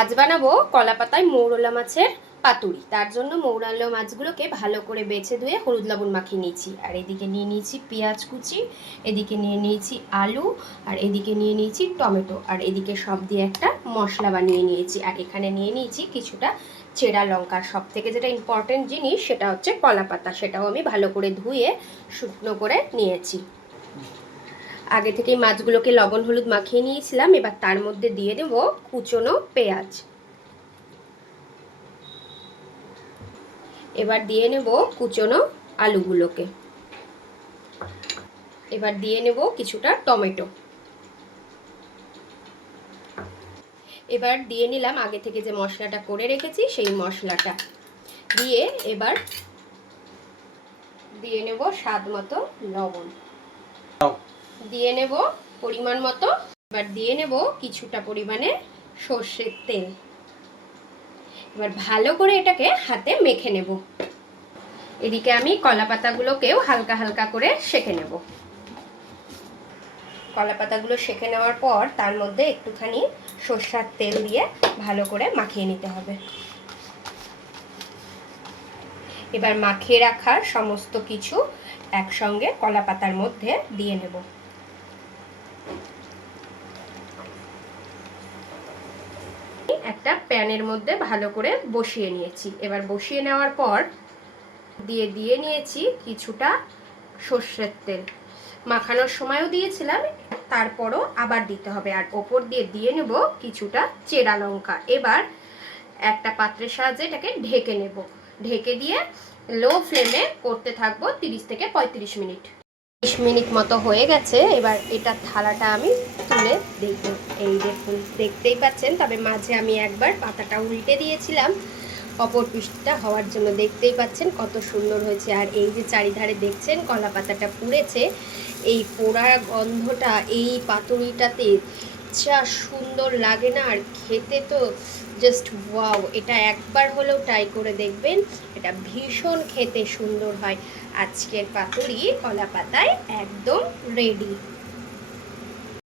আজ বানাবো কলা পাতায় মৌরলা মাছের পাতুরি। তার জন্য মৌরলা মাছগুলোকে ভালো করে বেছে ধুয়ে হলুদ লবণ মাখিয়ে নিয়েছি। আর এদিকে নিয়ে নিয়েছি পেঁয়াজ কুচি, এদিকে নিয়ে নিয়েছি আলু, আর এদিকে নিয়ে নিয়েছি টমেটো, আর এদিকে সব দিয়ে একটা মশলা বানিয়ে নিয়েছি। আর এখানে নিয়ে নিয়েছি কিছুটা চেরা লঙ্কা। সব থেকে যেটা ইম্পর্টেন্ট জিনিস সেটা হচ্ছে কলা পাতা, সেটাও আমি ভালো করে ধুয়ে শুকনো করে নিয়েছি। আগে থেকেই মাছগুলোকে লবণ হলুদ মাখিয়ে নিয়েছিলাম। এবার তার মধ্যে দিয়ে দেব কুচনো পেঁয়াজ। এবার দিয়ে নেব কুচনো আলুগুলোকে। এবার দিয়ে নেব কিছুটা টমেটো। এবার দিয়ে নিলাম আগে থেকে যে মশলাটা করে রেখেছি সেই মশলাটা দিয়ে এবার দিয়ে নেব স্বাদ মতো লবণ, দিয়ে নেব পরিমাণ মতো। এবার দিয়ে নেব কিছুটা পরিমাণে সর্ষের তেল। এবার ভালো করে এটাকে হাতে মেখে নেব। এদিকে আমি কলা পাতাগুলোকেও হালকা হালকা করে সেঁকে নেব। কলা পাতাগুলো সেঁকে নেওয়ার পর তার মধ্যে একটুখানি সরষের তেল দিয়ে ভালো করে মাখিয়ে নিতে হবে। এবার মাখিয়ে রাখা সমস্ত কিছু একসঙ্গে কলা পাতার মধ্যে দিয়ে নেব। একটা প্যানের মধ্যে ভালো করে বসিয়ে নিয়েছি। এবার বসিয়ে নেওয়ার পর দিয়ে নিয়েছি কিছুটা সর্ষের তেল। মাখানোর সময়ও দিয়েছিলাম, তারপরও আবার দিতে হবে। আর ওপর দিয়ে নেব কিছুটা চেরা লঙ্কা। এবার একটা পাত্রের সাহায্যে এটাকে ঢেকে নেব। ঢেকে দিয়ে লো ফ্লেমে করতে থাকবো 30 থেকে 35 মিনিট। 30 মিনিট মতো হয়ে গেছে। এবার এটা থালাটা আমি তুলে দেখব। এই দেখুন, দেখতেই পাচ্ছেন। তবে মাঝে আমি একবার পাতাটা উল্টে দিয়েছিলাম অপর পৃষ্ঠটা হওয়ার জন্য। দেখতেই পাচ্ছেন কত সুন্দর হয়েছে। আর এই যে চারিধারে দেখছেন কলা পাতাটা পুড়েছে, এই পোড়া গন্ধটা এই পাতুরিটাতে যা সুন্দর লাগে না, আর খেতে তো জাস্ট ওয়াও। এটা একবার হলেও ট্রাই করে দেখবেন, এটা ভীষণ খেতে সুন্দর হয়। আজকের পাতুরি কলা পাতায় একদম রেডি।